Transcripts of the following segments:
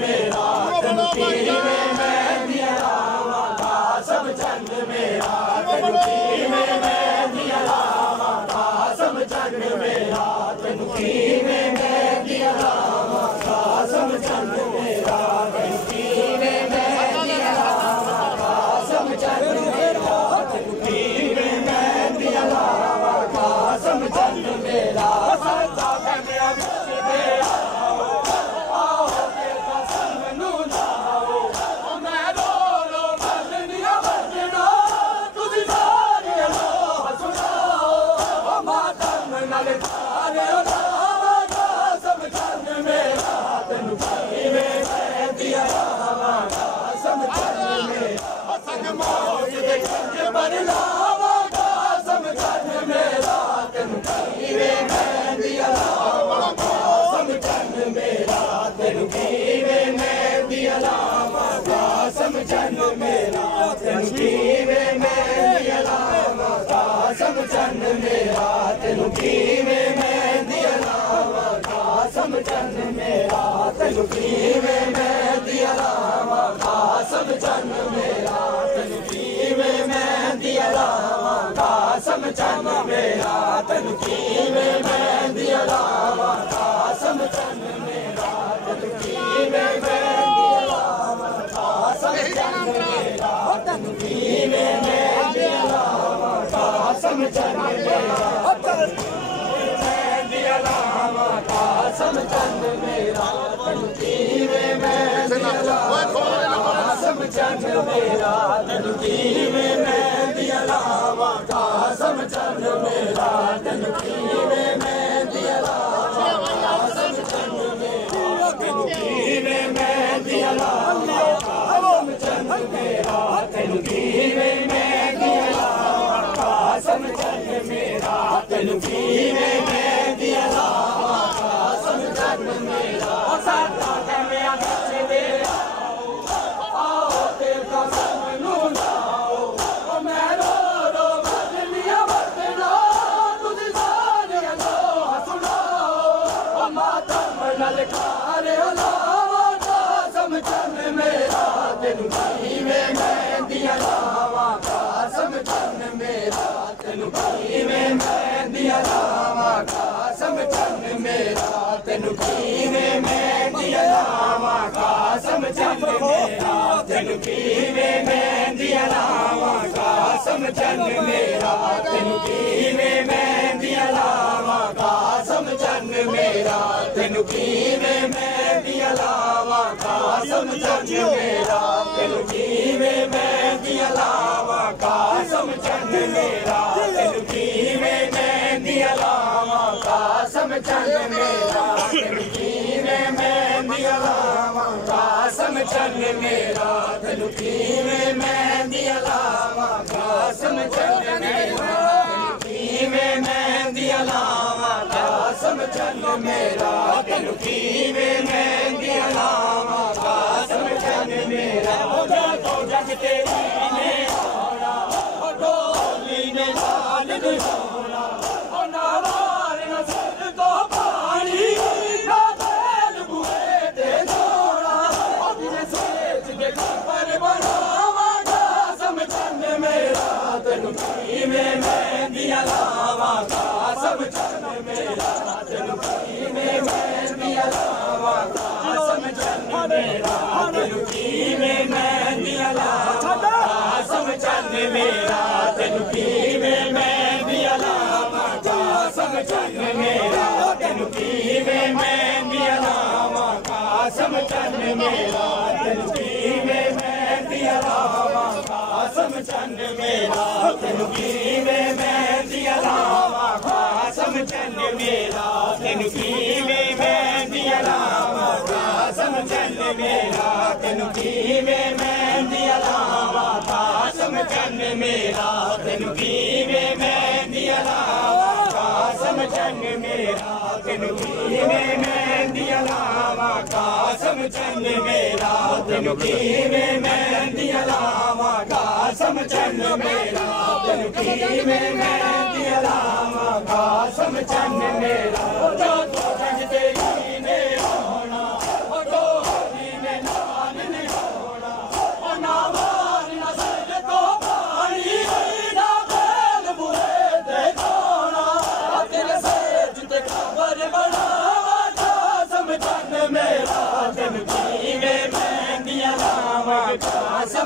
मेरा तेनू कीवे मेहंदियां लावां कासम चंद मेरा तेनू कीवे मेहंदियां लावां कासम चंद मेरा तेनू कीवे मेहंदियां लावां कासम चंद मेरा तेनू कीवे मेहंदियां लावां कासम चंद मेरा तेनू कीवे मेहंदियां लावां कासम चंद मेरा सदा कन्या चंद मेरा तेनू कीवे मेहंदियां लावां कासम चंद मेरा तेनू कीवे मेहंदियां लावां कासम चंद मेरा तेनू कीवे मेहंदियां लावां कासम चंद मेरा तेनू कीवे मेहंदियां लावां कासम चंद मेरा तेनू कीवे मेहंदियां लावां कासम चंद मेरा तेनू कीवे मेहंदियां लावां कासम चंद मेरा तेनू कीवे मेहंदियां लावां कासम चंद मेरा मेहंदियां लावां कासम चंद मेरा तेनू कीवे मेहंदियां लावां कासम चंद मेरा तेनू कीवे मेहंदियां लावां कासम चंद मेरा तेनू कीवे मेहंदियां लावां कासम चंद मेरा तेनू कीवे मेहंदियां लावां कासम चंद मेरा तेनू कीवे मेहंदियां लावां कासम चंद मेरा तेनू कीवे मेहंदियां लावां कासम चंद मेरा सादा कन्या दे आओ ते कसम नू लाओ ओ मैं रो रो बदलिया बदना तुझे सारे लो सुनाओ ओ मातम नल खारे लावा कासम चंद मेरा तेनू कीवे मेहंदियां लावां कासम चंद मेरा तेनू कीवे मेहंदियां लावां कासम चंद मेरा तेनू कीवे मेहंदियां लावां कासम चंद मेरा तेनू कीवे मेहंदियां लावां कासम चंद मेरा तेनू कीवे मेहंदियां लावां कासम चंद मेरा तेनू कीवे मेहंदियां लावां कासम चंद मेरा तेनू कीवे मेहंदियां लावां कासम चंद मेरा तेनू कीवे मेहंदियां लावां कासम चंद मेरा तेनू कीवे मेहंदियां लावां कासम चंद मेरा तेनू कीवे मेहंदियां लावां कासम चंद मेरा कीवे मेहंदियां लावां कासम चंद मेरा तेनू कीवे मेहंदियां लावां कासम चंद मेरा तो जग तेरी ने आना डोली ने लाल दुशाना ओ नावार न सिर तो पानी ना तेल बुए ते जोड़ा ओ दिने सेज के पर बनावा कासम चंद मेरा तेनू कीवे मेहंदियां लावां कासम चंद मेरा तेनू कीवे मेहंदियां लावां कासम चंद मेरा तेनू कीवे मेहंदियां लावां कासम चंद मेरा तेनू कीवे मेहंदियां लावां कासम चंद मेरा तेनू कीवे मेहंदियां लावां कासम चंद मेरा तेनू कीवे मेहंदियां लावां कासम चंद मेरा तेनू कीवे मेहंदियां लावां कासम चंद मेरा तेनू कीवे मेहंदियां लावां कासम चंद मेरा तेनू कीवे मेहंदियां लावां कासम चंद मेरा तेनू कीवे मेहंदियां लावां कासम चंद मेरा तेनू कीवे मेहंदियां लावां कासम चंद मेरा तेनू कीवे मेहंदियां लावां कासम चंद मेरा तेनू कीवे मेहंदियां लावां कासम चंद मेरा जो तो जग तेरी ने आना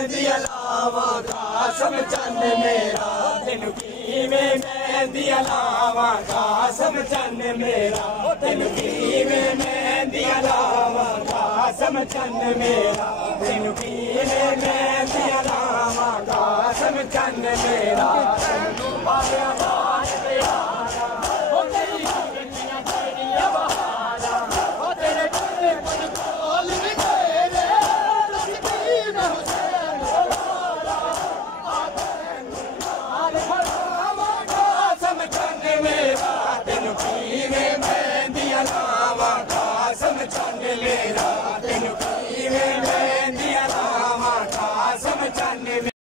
मेहंदी लावा कासम चंद मेरा तेन किवें मेहंदी लावा कासम चंद मेरा तेन किवें मेहंदी लावा कासम चंद मेरा तेन किवें मेहंदी लावा कासम चंद मेरा चंद